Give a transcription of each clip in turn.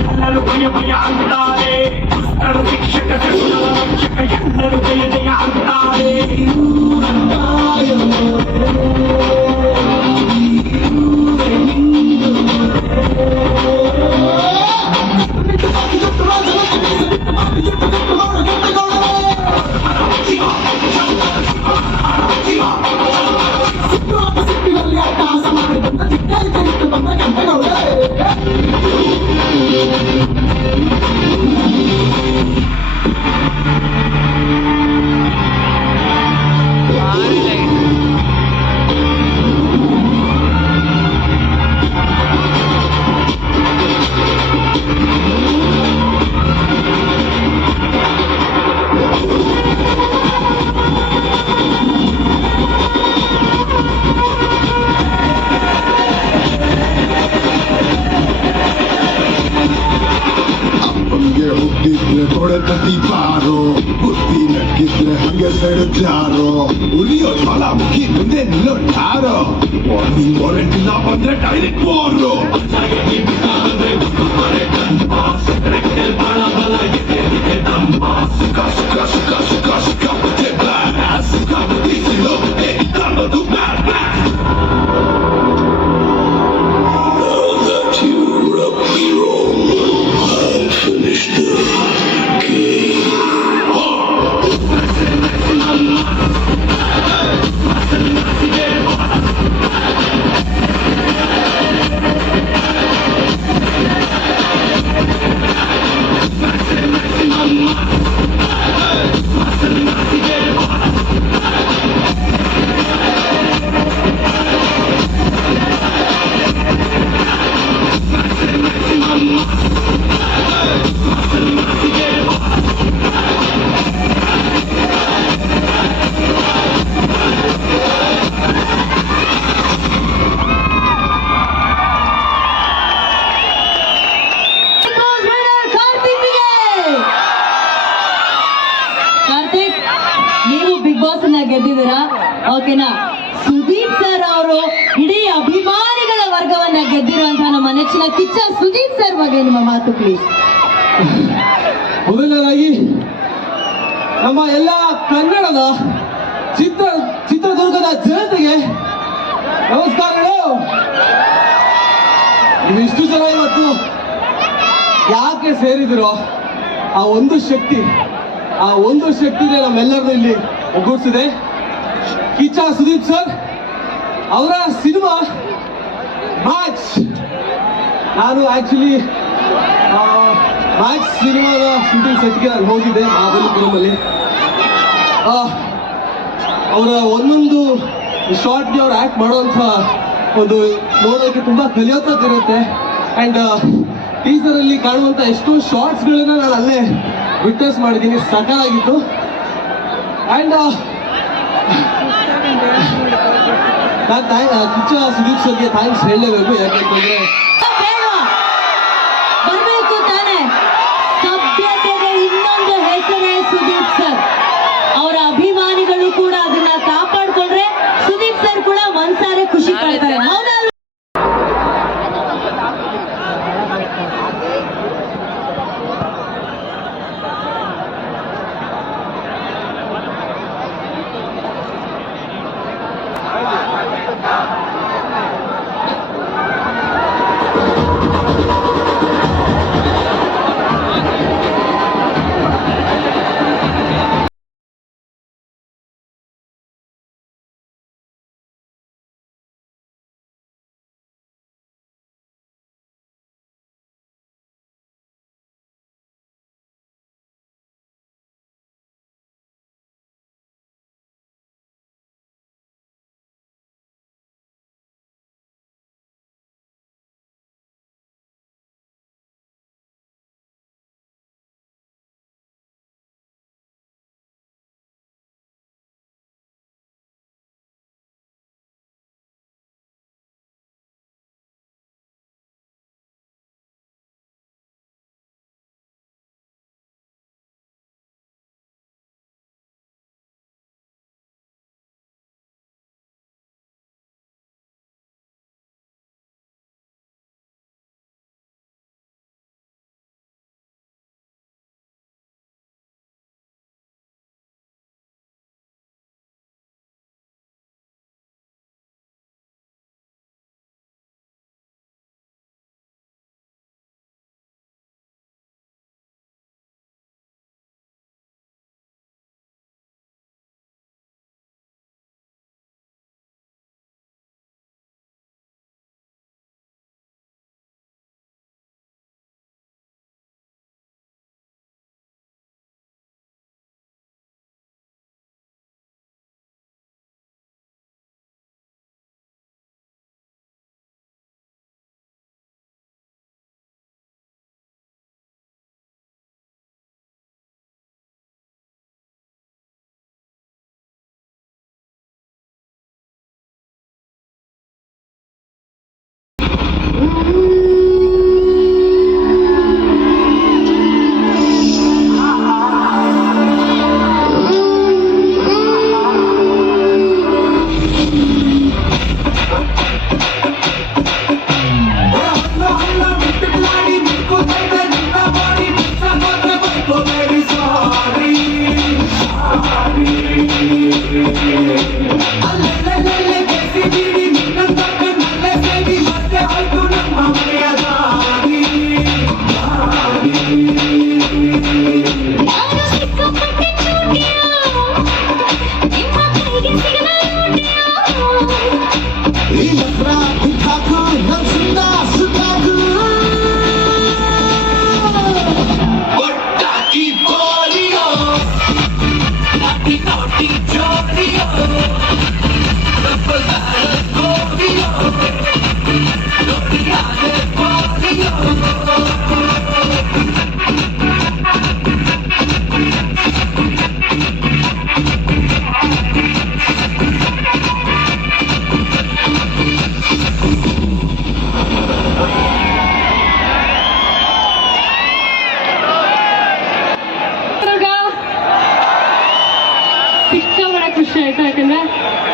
ಎಲ್ಲರೂ ಭಯ ಭಯ ಅಂತಾರೆ ದುಷ್ಟರು ಶಿಕ್ಷಕ ಶಿಕ್ಷಕ ಎಲ್ಲರೂ ಜಯ ಜಯ ಅಂತಾರೆ Paro, Bustina, Kisle, Hangesere Jaro, Ulio, Malamuki, Nilo, Taro, Warning Warrant, Napandre, Direct Warro. ಗೆದ್ದಿದ್ದೀರಾ ಓಕೆನಾ ಸುದೀಪ್ ಸರ್ ಅವರು ಇಡೀ ಅಭಿಮಾನಿಗಳ ವರ್ಗವನ್ನ ಗೆದ್ದಿರುವಂತಹ ನಮ್ಮ ನೆಚ್ಚಿನ ಕಿಚ್ಚ ಸುದೀಪ್ ಸರ್ ಬಗ್ಗೆ ನಿಮ್ಮ ಮಾತು ಪ್ಲೀಸ್ ಮೊದಲನೇದಾಗಿ ನಮ್ಮ ಎಲ್ಲ ಕನ್ನಡದ ಚಿತ್ರದುರ್ಗದ ಜನತೆಗೆ ನಮಸ್ಕಾರಗಳು ಇವಿಷ್ಟು ಜನ ಇವತ್ತು ಯಾಕೆ ಸೇರಿದಿರೋ ಆ ಒಂದು ಶಕ್ತಿನೇ ನಮ್ಮೆಲ್ಲರನ್ನು ಇಲ್ಲಿ ಒಗ್ಗೂಡಿಸಿದೆ ಕಿಚ್ಚ ಸುದೀಪ್ ಸರ್ ಅವರ ಸಿನಿಮಾ ಮ್ಯಾಚ್ ನಾನು ಆಕ್ಚುಲಿ ಮ್ಯಾಚ್ ಸಿನಿಮಾದ ಶೂಟಿಂಗ್ ಸೆಟ್ಗೆ ನಾನು ಹೋಗಿದ್ದೆ ಮಾಬಲಿಪುರಮಲ್ಲಿ ಅವರ ಒಂದೊಂದು ಶಾರ್ಟ್ಗೆ ಅವ್ರು ಆ್ಯಕ್ಟ್ ಮಾಡೋಂಥ ಒಂದು ನೋಡೋಕ್ಕೆ ತುಂಬ ಕಲಿಯೋತಕ್ಕಿರುತ್ತೆ ಆ್ಯಂಡ್ ಟೀಸರಲ್ಲಿ ಕಾಣುವಂಥ ಎಷ್ಟೋ ಶಾರ್ಟ್ಸ್ಗಳನ್ನ ನಾನು ಅಲ್ಲೇ ವಿಟ್ನೆಸ್ ಮಾಡಿದ್ದೀನಿ ಸಕಾಲಾಗಿತ್ತು ಆ್ಯಂಡ್ ನಾನು ಕಿಚ್ಚ ಸುದೀಪ್ ಸರ್ಗೆ ಥ್ಯಾಂಕ್ಸ್ ಹೇಳಲೇಬೇಕು ಯಾಕೆಂತಂದರೆ ಬರಬೇಕು ತಾನೆ ಸಭ್ಯತೆಗೆ ಇನ್ನೊಂದು ಹೆಸರೇ ಸುದೀಪ್ ಸರ್ ಅವರ ಅಭಿಮಾನಿಗಳು ಕೂಡ ಅದನ್ನ ಕಾಪಾಡ್ಕೊಂಡ್ರೆ ಸುದೀಪ್ ಸರ್ ಕೂಡ ಒಂದ್ಸಾರಿ ಖುಷಿ ಪಡ್ತಾರೆ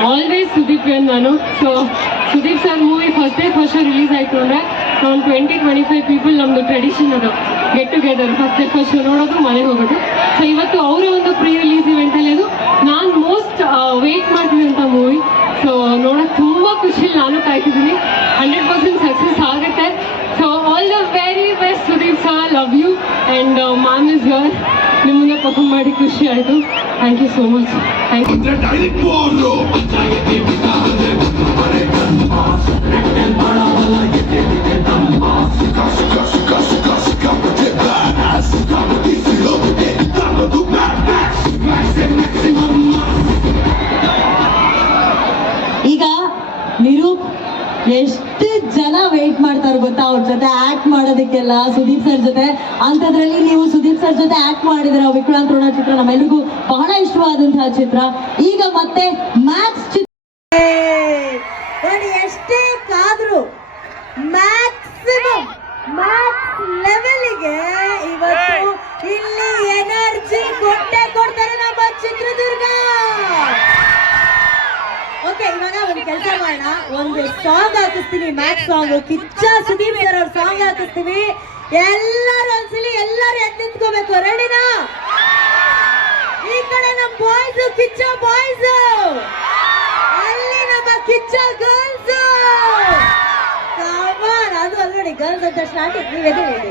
ಆಲ್ವೇಸ್ ಸುದೀಪ್ ನಾನು. So Sudeep sir movie first show release ಆಯಿತು ಅಂದರೆ ನಾವು 20-25 ಪೀಪಲ್ ನಮ್ಮದು ಟ್ರೆಡಿಷನ್ ಅದು ಗೆಟ್ ಟುಗೆದರ್ ಫಸ್ಟ್ ಶೋ ನೋಡೋದು ಮನೆಗೆ ಹೋಗೋದು. ಸೊ ಇವತ್ತು ಅವರ ಒಂದು ಪ್ರೀ ರಿಲೀಸ್ ಇವೆಂಟಲ್ಲಿ ಅದು ನಾನು ಮೋಸ್ಟ್ ವೆಯ್ಟ್ ಮಾಡ್ತಿದ್ದಂಥ ಮೂವಿ. ಸೊ ನೋಡೋಕ್ಕೆ ತುಂಬ ಖುಷಿಯಲ್ಲಿ ನಾನು ಕಾಯ್ತಿದ್ದೀನಿ. 100% ಸಕ್ಸಸ್ ಆಗುತ್ತೆ. So all the very best Sudeep sir, love you and ma'am ಇಸ್ ಯರ್. ನಿಮ್ಮನ್ನ ಪರ್ಫಾರ್ಮ್ ಮಾಡಿ ಖುಷಿ ಆಯಿತು. Thank you so much. Thank you. ಅಂದ್ರೆ ಡೈರೆಕ್ಟ್ ವಾರು ಈಗ ನಿರೂಪ್ ಎಷ್ಟು ಜನ ವೇಟ್ ಮಾಡ್ತಾರೆ ಗೊತ್ತಾ ಅವ್ರ ಜೊತೆ ಆಕ್ಟ್ ಮಾಡೋದಕ್ಕೆಲ್ಲ, ಸುದೀಪ್ ಸರ್ ಜೊತೆ. ಅಂಥದ್ರಲ್ಲಿ ನೀವು ಸುದೀಪ್ ಸರ್ ಜೊತೆ ಆಕ್ಟ್ ಮಾಡಿದ್ರ ವಿಕ್ರಾಂತ್ ಋಣ ಚಿತ್ರ ನಮ್ಮೆಲ್ಲರಿಗೂ ಬಹಳ ಇಷ್ಟವಾದಂತಹ ಚಿತ್ರ. ಈಗ ಮತ್ತೆ ಮ್ಯಾಕ್ಸ್ ಚಿತ್ರ ಎಷ್ಟೇ ಕಾದ್ರು ಮ್ಯಾಕ್ಸಿಮಮ್ ಮ್ಯಾಕ್ಸ್ ಲೆವೆಲ್ಗೆ ಇವತ್ತು ಇಲ್ಲಿ ಎನರ್ಜಿ ಕೊಡ್ತಾರೆ ನಮ್ಮ ಚಿತ್ರದುರ್ಗ. ಓಕೆ, ಇವಾಗ ಒಂದು ಕೆಲಸ ಮಾಡೋಣ, ಒಂದು ಸಾಂಗ್ ಹಾಕಿಸ್ತೀನಿ, Max song, Kichcha Sudeep sir ಅವ್ರ ಸಾಂಗ್ ಹಾಕಿಸ್ತೀವಿ. ಎಲ್ಲರೂ ಒಂದ್ಸಲಿ ಎಲ್ಲರೂ ಎದ್ದು ನಿಂತ್ಕೋಬೇಕು. ರೆಡಿನಾ? ಈ ಕಡೆ ನಮ್ಮ ಬಾಯ್ಸ್, ಕಿಚ್ಚ ಬಾಯ್ಸ್, ಅಲ್ಲಿ ನಮ್ಮ ಕಿಚ್ಚ ಗರ್ಲ್ಸ್. ಅದು ಅಲ್ರಿ ಗರ್ಲ್ಸ್ ಅಂತ ಸ್ಟಾರ್ಟ್. ನೀವು ಎದುರು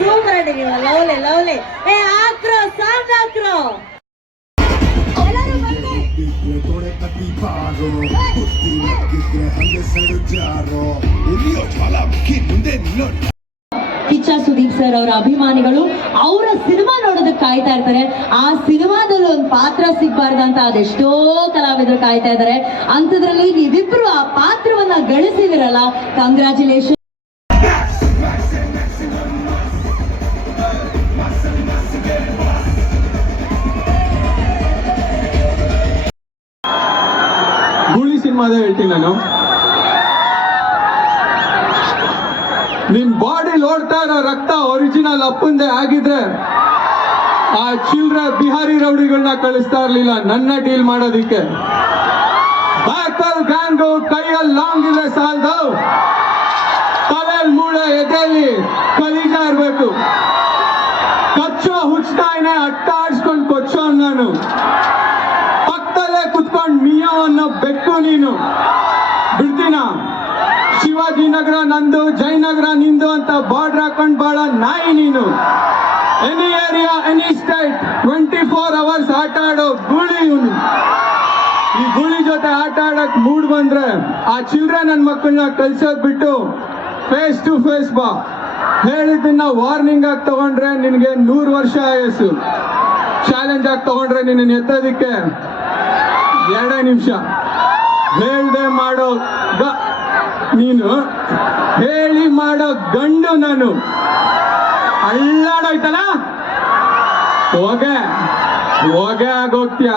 ಸೂಪರ್ ಅಡಿ, ನೀವು ಲವ್ಲಿ ಲವ್ಲಿ. ಏ ಹಾಕ್ರೋ ಸಾಂಗ್ ಹಾಕ್ರೋ. ತೊಡೆ ಕಟ್ಟಿ ಬಾರೋ, ಬುದ್ಧಿ ಮಕ್ಕಿದ್ರೆ ಹಂಗೆ ಸಡಜಾರೋ, ಉರಿಯೋ ಜ್ವಾಲಾಮುಖಿ ಮುಂದೆ ನಿಲ್ಲೋಣ. ಕಿಚ್ಚ ಸುದೀಪ್ ಸರ್ ಅವರ ಅಭಿಮಾನಿಗಳು ಅವರ ಸಿನಿಮಾ ನೋಡೋದಕ್ಕೆ ಕಾಯ್ತಾ ಇರ್ತಾರೆ. ಆ ಸಿನಿಮಾದಲ್ಲಿ ಒಂದು ಪಾತ್ರ ಸಿಗ್ಬಾರ್ದಂತ ಅದೆಷ್ಟೋ ಕಲಾವಿದರು ಕಾಯ್ತಾ ಇದ್ದಾರೆ. ಅಂಥದ್ರಲ್ಲಿ ನೀವಿಬ್ರು ಆ ಪಾತ್ರವನ್ನ ಗಳಿಸಿದಿರಲ್ಲ, ಕಂಗ್ರ್ಯಾಚುಲೇಷನ್. ಗೂಳಿ ಸಿನಿಮಾದ ಹೇಳ್ತೀನಿ ನಾನು. ನಿನ್ ಬಾಡಿ ಓಡ್ತಾ ಇರೋ ರಕ್ತ ಒರಿಜಿನಲ್ ಅಪ್ಪಂದೆ ಆಗಿದ್ರೆ ಆ ಚಿಲ್ರೆ ಬಿಹಾರಿ ರೌಡಿಗಳನ್ನ ಕಳಿಸ್ತಾ ಇರ್ಲಿಲ್ಲ ನನ್ನ ಡೀಲ್ ಮಾಡೋದಿಕ್ಕೆ. ಬ್ಯಾಕಲ್ ಗ್ಯಾಂಗು ಕೈಯಲ್ಲಿ ಲಾಂಗ್ ಇದ್ರೆ ಸಾಲದು, ತಲೆಯಲ್ಲಿ ಮೂಳೆ ಎದೆಯಲ್ಲಿ ಕಲೀಜ ಇರ್ಬೇಕು. ಕಚ್ಚೋ ಹುಚ್ಚಾಯ್ನೆ ಅಟ್ಟ ಆಡ್ಸ್ಕೊಂಡು ಕೊಚ್ಚೋ ನಾನು, ಪಕ್ಕದಲ್ಲೇ ಕುತ್ಕೊಂಡು ಮಿಯೋ ಅನ್ನೋ ಬೆಕ್ಕು ನೀನು. ಬಿಡ್ತೀನ? ಶಿವಾಜಿನಗರ ನಂದು, ಜಯನಗರ ನಿಂದು ಅಂತ ಬಾರ್ಡರ್ ಹಾಕೊಂಡ್ ಬಾಳ ನಾಯಿ ನೀನು. Any area any state 24 hours ಆಟ ಆಡೋ ಗೂಳಿ ಇವನು. ಈ ಗೂಳಿ ಜೊತೆ ಆಟ ಆಡಕ್ ಮೂಡ್ ಬಂದ್ರೆ ಆ ಚಿಲ್ಡ್ರೆ ನನ್ ಮಕ್ಕಳನ್ನ ಕಲ್ಸೋದ್ ಬಿಟ್ಟು ಫೇಸ್ ಟು ಫೇಸ್ ಬಾ. ಹೇಳಿದ್ದನ್ನ ವಾರ್ನಿಂಗ್ ಆಗಿ ತಗೊಂಡ್ರೆ ನಿನ್ಗೆ 100 ವರ್ಷ ಆಯಸ್ಸು. ಚಾಲೆಂಜ್ ಆಗಿ ತಗೊಂಡ್ರೆ ನಿನ್ನ ಎತ್ತೋದಿಕ್ಕೆ 2 ನಿಮಿಷ. ಹೇಳ್ದೆ ಮಾಡೋ ನೀನು, ಹೇಳಿ ಮಾಡೋ ಗಂಡು ನಾನು. ಅಳ್ಳಾಡೋಯ್ತಲ್ಲ, ಹೋಗೆ ಹೋಗೆ ಆಗೋಗ್ತೀಯ.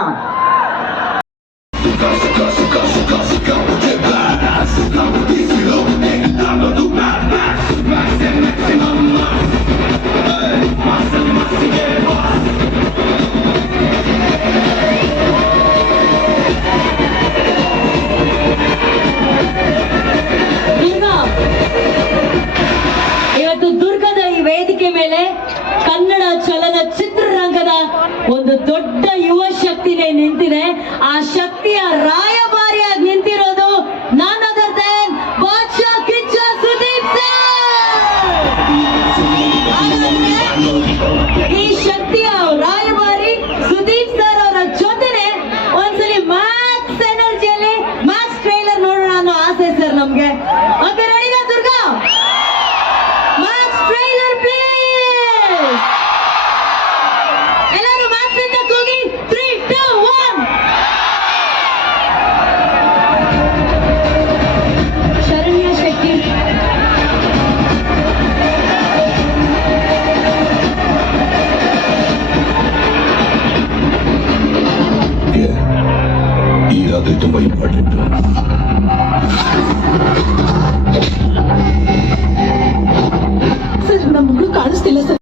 ಇವತ್ತು ದುರ್ಗದ ಈ ವೇದಿಕೆ ಮೇಲೆ ಕನ್ನಡ ಚಲನಚಿತ್ರರಂಗದ ಒಂದು ದೊಡ್ಡ ಯುವ ಶಕ್ತಿನೇ ನಿಂತಿದೆ. ಆ ಶಕ್ತಿಯ ರಾಯಭಾರಿಯಾಗಿ ನಿಂತಿರೋದು none other than ಬಾದ್ಶಾ ಕಿಚ್ಚ ಸುದೀಪ್ ಸರ್. ಈ ಶಕ್ತಿಯ ರಾಯಭಾರಿ ಸುದೀಪ್ ಸರ್ ಅವರ ಜೊತೆನೆ ಒಂದ್ಸಲಿ ಮ್ಯಾಕ್ಸ್ ಎನರ್ಜಿಯಲ್ಲಿ ಮ್ಯಾಕ್ಸ್ ಟ್ರೈಲರ್ ನೋಡೋಣ ಅನ್ನೋ ಆಸೆ ಸರ್ ನಮ್ಗೆ. ಓಕೆ, ರೆಡಿನಾ ದುರ್ಗಾ? Max trailer please. ಎಲ್ಲರೂ ಮ್ಯಾಕ್ಸ್ ಅಂತ ಕೂಗಿ 3, 2, 1. ಶರಣ್ಯ ಶೆಟ್ಟಿ. ಈ ರಾತ್ರಿ ತುಂಬಾ ಇಂಪಾರ್ಟೆಂಟ್. ಸರ್, ನಮ್ಮ ಮಗಳು ಕಾಣಿಸ್ತಿಲ್ಲ ಸರ್.